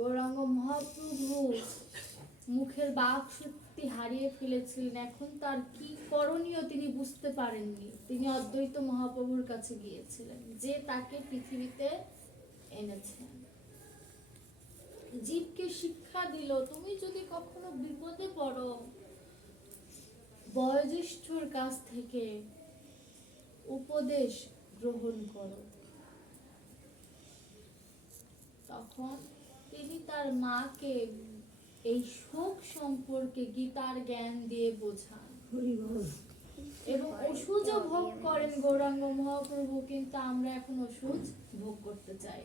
গৌরাঙ্গ মহাপ্রভু মুখের বাক শক্তি হারিয়ে ফেলেছিলেন। এখন তার কি করণীয় তিনি বুঝতে পারেননি। তিনি অদ্বৈত মহাপ্রভুর কাছে গিয়েছিলেন, যে তাকে পৃথিবীতে এনেছেন। জীবকে শিক্ষা দিল, তুমি যদি কখনো বিপদে পড়ো, বয়োজ্যেষ্ঠর কাছ থেকে উপদেশ গ্রহণ করো। তখন তিনি তার মাকে এই শোক সম্পর্কে গীতার জ্ঞান দিয়ে বোঝান। এবং ওষুধও ভোগ করেন গৌরাঙ্গ মহাপ্রভু কিন্তু আমরা এখন ওষুধ ভোগ করতে চাই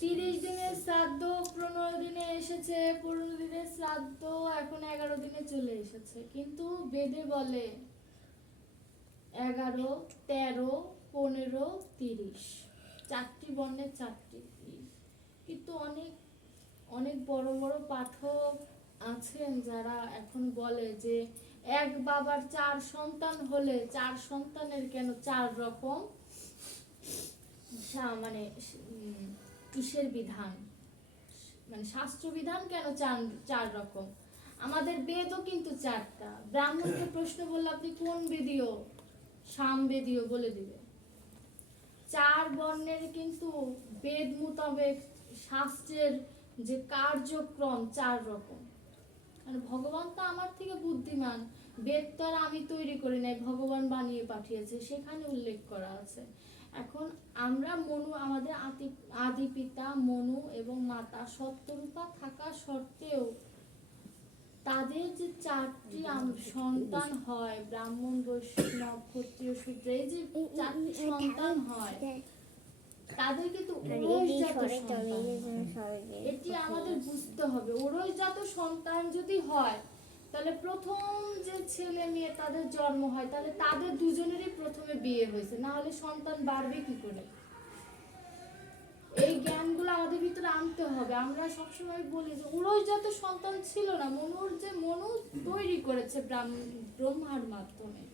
তিরিশ দিনের শ্রাদ্ধ পনেরো দিনে এসেছে পনেরো দিনের শ্রাদ্ধ এখন এগারো দিনে চলে এসেছে। কিন্তু বেদে বলে এগারো তেরো পনেরো তিরিশ। চারটি বর্ণের চারটি কিন্তু অনেক অনেক বড় বড় পাঠক আছেন যারা এখন বলে যে এক বাবার চার সন্তান হলে চার সন্তানের কেন চার রকম মানে কিসের বিধান? মানে শাস্ত্র বিধান কেন চার চার রকম? আমাদের বেদও কিন্তু চারটা। ব্রাহ্মণকে প্রশ্ন বললে আপনি কোন বেদীয়? সাম বেদীয় বলে দিবে। চার বর্ণের কিন্তু বেদ মোতাবেক শাস্ত্রের যে কার্যক্রম চার রকম। মানে ভগবান তো আমার থেকে বুদ্ধিমান, বেদ তো আর আমি তৈরি করি নাই, ভগবান বানিয়ে পাঠিয়েছে, সেখানে উল্লেখ করা আছে। এখন আমরা মনু, আমাদের আদি আদি পিতা মনু এবং মাতা সত্যরূপা থাকা সত্ত্বেও তাদের যে চারটি সন্তান হয় ব্রাহ্মণ বৈষ্ণব ক্ষত্রিয় শূদ্র এই যে চারটি সন্তান হয় হয়। এটি আমাদের বুঝতে হবে। ওরসজাত সন্তান যদি হয় তাহলে প্রথম যে ছেলে মেয়ে তাদের জন্ম হয় তাহলে তাদের দুজনেরই প্রথমে বিয়ে হয়েছে। না হলে সন্তান বাড়বে কি করে? আনতে হবে। আমরা সবসময় বলি যে উড়োজাত সন্তান ছিল না, মনুর যে মনু তৈরি করেছে ব্রাহ্ম- ব্রহ্মার মাধ্যমে।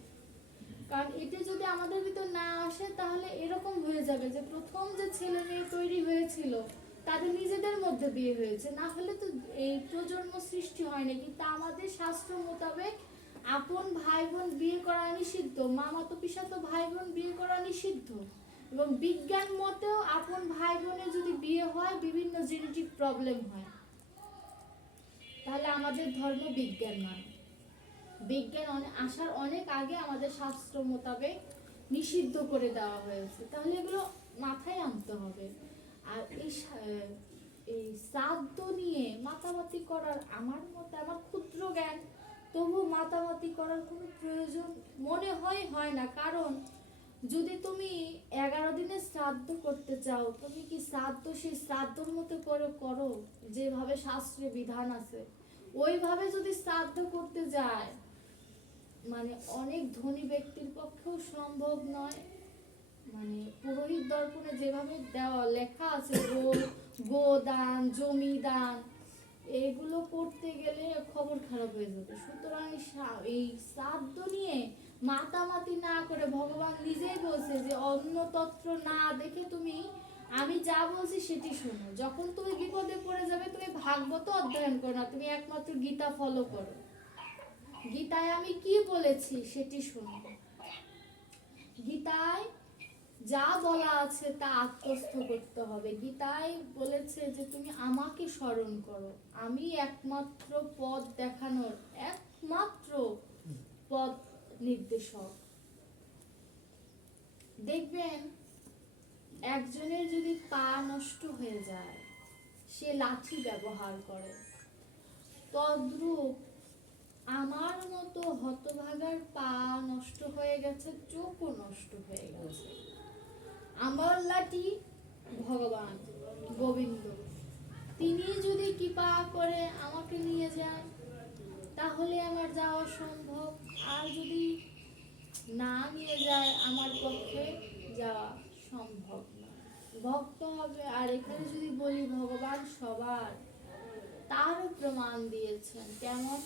কারণ এটা যদি আমাদের ভিতর না আসে, তাহলে এরকম হয়ে যাবে যে, প্রথম যে ছেলে মেয়ে তৈরি হয়েছিল, তাদের নিজেদের মধ্যে বিয়ে হয়েছে। না হলে তো এই প্রজন্ম সৃষ্টি হয়নি। কিন্তু আমাদের শাস্ত্র মোতাবেক আপন ভাই বোন বিয়ে করা নিষিদ্ধ, মামাতো পিসাতো ভাই বোন বিয়ে করা নিষিদ্ধ। এবং বিজ্ঞান মতেও আপন ভাই বোনের যদি বিয়ে হয়, বিভিন্ন জেনেটিক প্রবলেম হয়। তাহলে আমাদের ধর্ম বিজ্ঞান মানে বিজ্ঞান আসার অনেক আগে আমাদের শাস্ত্র মোতাবেক নিষিদ্ধ করে দেওয়া হয়েছে। তাহলে এগুলো মাথায় আনতে হবে। আর এই এই শ্রাদ্ধ নিয়ে মাতামাতি করার আমার মতে, আমার ক্ষুদ্র জ্ঞান তবু মাতামাতি করার কোনো প্রয়োজন মনে হয় হয় না। কারণ যদি এগারো দিনের শ্রাদ্ধ করতে চাও, তুমি কি শ্রাদ্ধ সেই শ্রাদ্ধর মতো করে করো, যেভাবে শাস্ত্রে বিধান আছে? ওইভাবে যদি শ্রাদ্ধ করতে যায় মানে অনেক ধনী ব্যক্তির পক্ষেও সম্ভব নয়। মানে পুরোহিত দর্পণে যেভাবে দেওয়া লেখা আছে গো গোদান জমি দান এগুলো পড়তে গেলে খবর খারাপ হয়ে যাবে। সুতরাং এই শ্রাদ্ধ নিয়ে মাতামাতি না করে ভগবান নিজেই বলছে যে অন্য তত্ত্ব না দেখে তুমি, আমি যা বলছি সেটি শোনো। যখন তুমি বিপদে পড়ে যাবে, তুমি ভাগবত অধ্যয়ন করো না, তুমি একমাত্র গীতা ফলো করো। গীতায় আমি কি বলেছি সেটি শোনো। গীতায় যা বলা আছে তা আত্মস্থ করতে হবে। গীতায় বলেছে যে, তুমি আমাকে স্মরণ করো। আমি একমাত্র পথ দেখানোর একমাত্র পথ নির্দেশক। দেখবেন, একজনের যদি পা নষ্ট হয়ে যায়, সে লাঠি ব্যবহার করে। তদ্রূপ আমার মতো হতভাগার পা নষ্ট হয়ে গেছে, চোখও নষ্ট হয়ে গেছে। আমার লাঠি ভগবান গোবিন্দ। তিনি যদি কৃপা করে আমাকে নিয়ে যান তাহলে আমার যাওয়া সম্ভব। আর যদি না নিয়ে যায় আমার পক্ষে যাওয়া সম্ভব না। ভক্ত হবে আর এখানে যদি বলি ভগবান সবার তারও প্রমাণ দিয়েছেন। কেমন?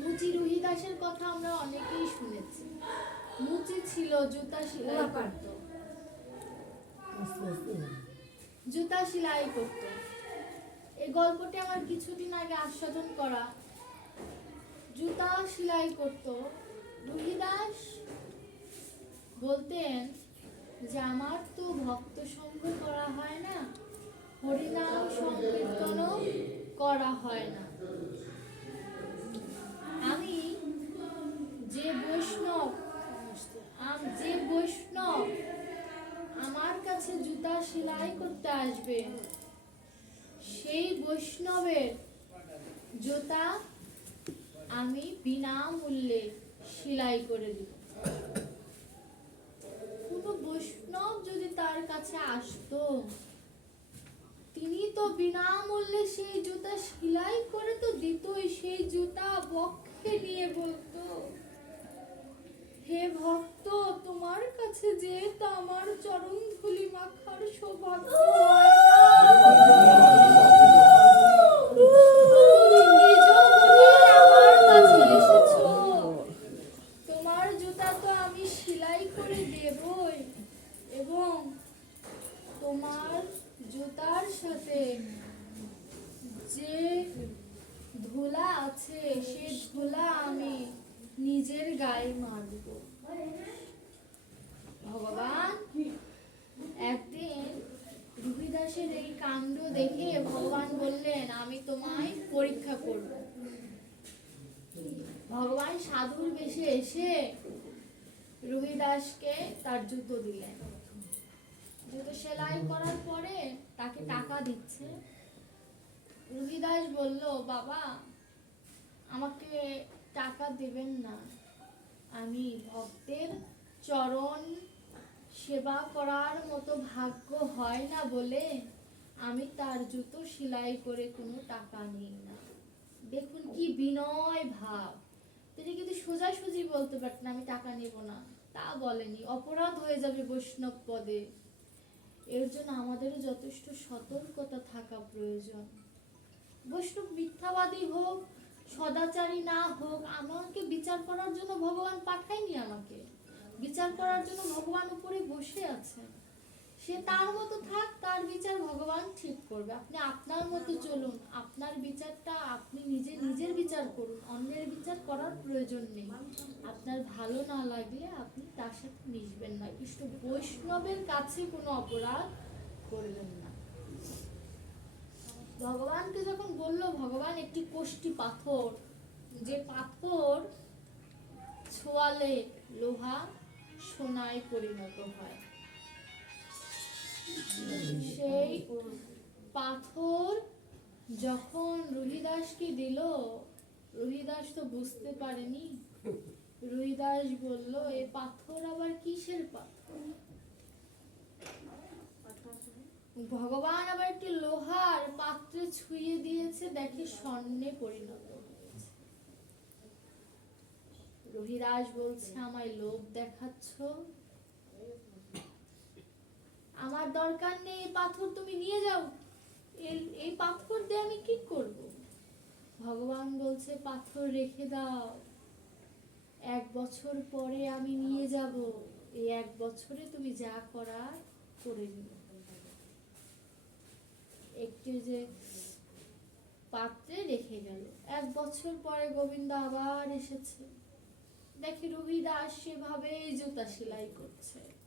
মুচি রুহিদাসের কথা আমরা অনেকেই শুনেছি। মুচি ছিল জুতা সেলাই করত। জুতা সেলাই করতো। এই গল্পটি আমার কিছুদিন আগে আস্বাদন করা। জুতা সেলাই করতো। রুহিদাস বলতেন যে, আমার তো ভক্ত সঙ্গ করা হয় না, হরিনাম সংকীর্তনও করা হয় না। আমি যে বৈষ্ণব যে বৈষ্ণব জুতা সেলাই করতে আসবে। সেই বৈষ্ণবের জুতা আমি বিনামূল্যে সেলাই করে দিব। কোনো বৈষ্ণব যদি তার কাছে আসতো, তিনি তো বিনামূল্যে সেই জুতা সেলাই করে তো দিতই, সেই জুতা বক্ষে নিয়ে বলতো। হে ভক্ত তোমার কাছে যে আমার চরণ ধুলি মাখার সৌভাগ্য হয় না। তুমি নিজ গুণে আমার কাছে এসেছ। তোমার জুতা তো আমি সেলাই করে দেবই এবং তোমার জুতার সাথে যে ধুলা আছে সে ধুলা আমি নিজের গায়ে মারব ভগবান একদিন রুহিদাসের এই কাণ্ড দেখে ভগবান বললেন, আমি তোমায় পরীক্ষা করব। ভগবান সাধুর বেশে এসে রুহিদাসকে তার জুতো দিলেন। জুতো সেলাই করার পরে তাকে টাকা দিচ্ছে। রুহিদাস বলল, বাবা, আমাকে টাকা দেবেন না। আমি ভক্তের চরণ সেবা করার মতো ভাগ্য হয় না বলে আমি তার জুতো সেলাই করে কোনো টাকা নিই না। দেখুন কি বিনয় ভাব। তিনি কিন্তু সোজাসুজি বলতে পারতেন, আমি টাকা নেব না। তা বলেনি। অপরাধ হয়ে যাবে বৈষ্ণব পদে। এর জন্য আমাদেরও যথেষ্ট সতর্কতা থাকা প্রয়োজন। বৈষ্ণব মিথ্যাবাদী হোক, সদাচারী না হোক, আমাকে বিচার করার জন্য ভগবান পাঠায়নি আমাকে। বিচার করার জন্য ভগবান উপরে বসে আছেন। সে তার মতো থাক, তার বিচার ভগবান ঠিক করবে। আপনি আপনার মতো চলুন, আপনার বিচারটা আপনি নিজে, নিজের বিচার করুন, অন্যের বিচার করার প্রয়োজন নেই। আপনার ভালো না লাগলে আপনি তার সাথে মিশবেন না। কৃষ্ণ বৈষ্ণবের কাছে কোনো অপরাধ করবেন না। ভগবানকে যখন বলল, ভগবান একটি কোষ্টি পাথর, যে পাথর ছোয়ালে লোহা সোনায় পরিণত হয়। সেই পাথর যখন রুহিদাসকে দিল, রুহিদাস তো বুঝতে পারেনি। রুহিদাস বলল, এ পাথর আবার কিসের পাথর? ভগবান আবার একটি লোহার পাত্রে ছুঁয়ে দিয়েছে, দেখে স্বর্ণে পরিণত রহিদাস বলছে, আমায় লোভ দেখাচ্ছ? আমার দরকার নেই এই পাথর তুমি নিয়ে যাও। এই- পাথর দিয়ে আমি কি করব? ভগবান বলছে, পাথর রেখে দাও। এক বছর পরে আমি নিয়ে যাব। এই এক বছরে তুমি যা করার করে নিও। একটি যে পাত্রে রেখে গেল। এক বছর পরে গোবিন্দ আবার এসেছে। দেখি রুহিদাস সেভাবেই জুতা সেলাই করছে।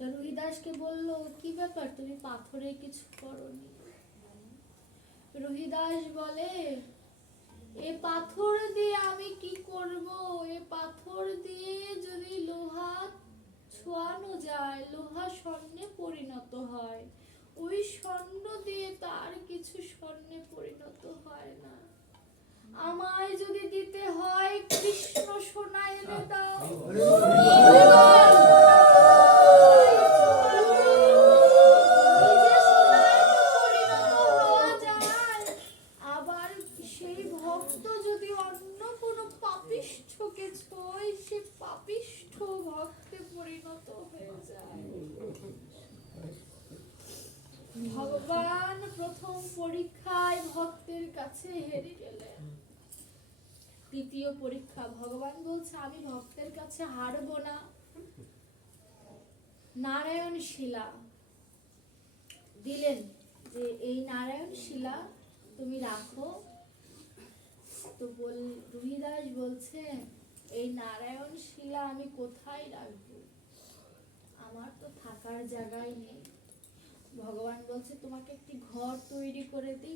রুহিদাসকে বলল, কি ব্যাপার? তুমি পাথরে কিছু করনি। বলে, এ পাথর দিয়ে আমি কি করব? এ পাথর দিয়ে যদি লোহা ছোঁয়ানো যায়, লোহা স্বর্ণে পরিণত হয়। ওই স্বর্ণ দিয়ে তার কিছু স্বর্ণে পরিণত হয় না। ভগবান প্রথম পরীক্ষায় ভক্তের কাছে হেরে গেলেন। তৃতীয় পরীক্ষা ভগবান বলছে আমি ভক্তের কাছে হারবো না। নারায়ণ শিলা দিলেন যে এই নারায়ণ শিলা তুমি রাখো। তো বল রুহিদাস বলছে এই নারায়ণ শিলা আমি কোথায় রাখব? আমার তো থাকার জায়গায় নেই। ভগবান বলছে তোমাকে একটি ঘর তৈরি করে দিই।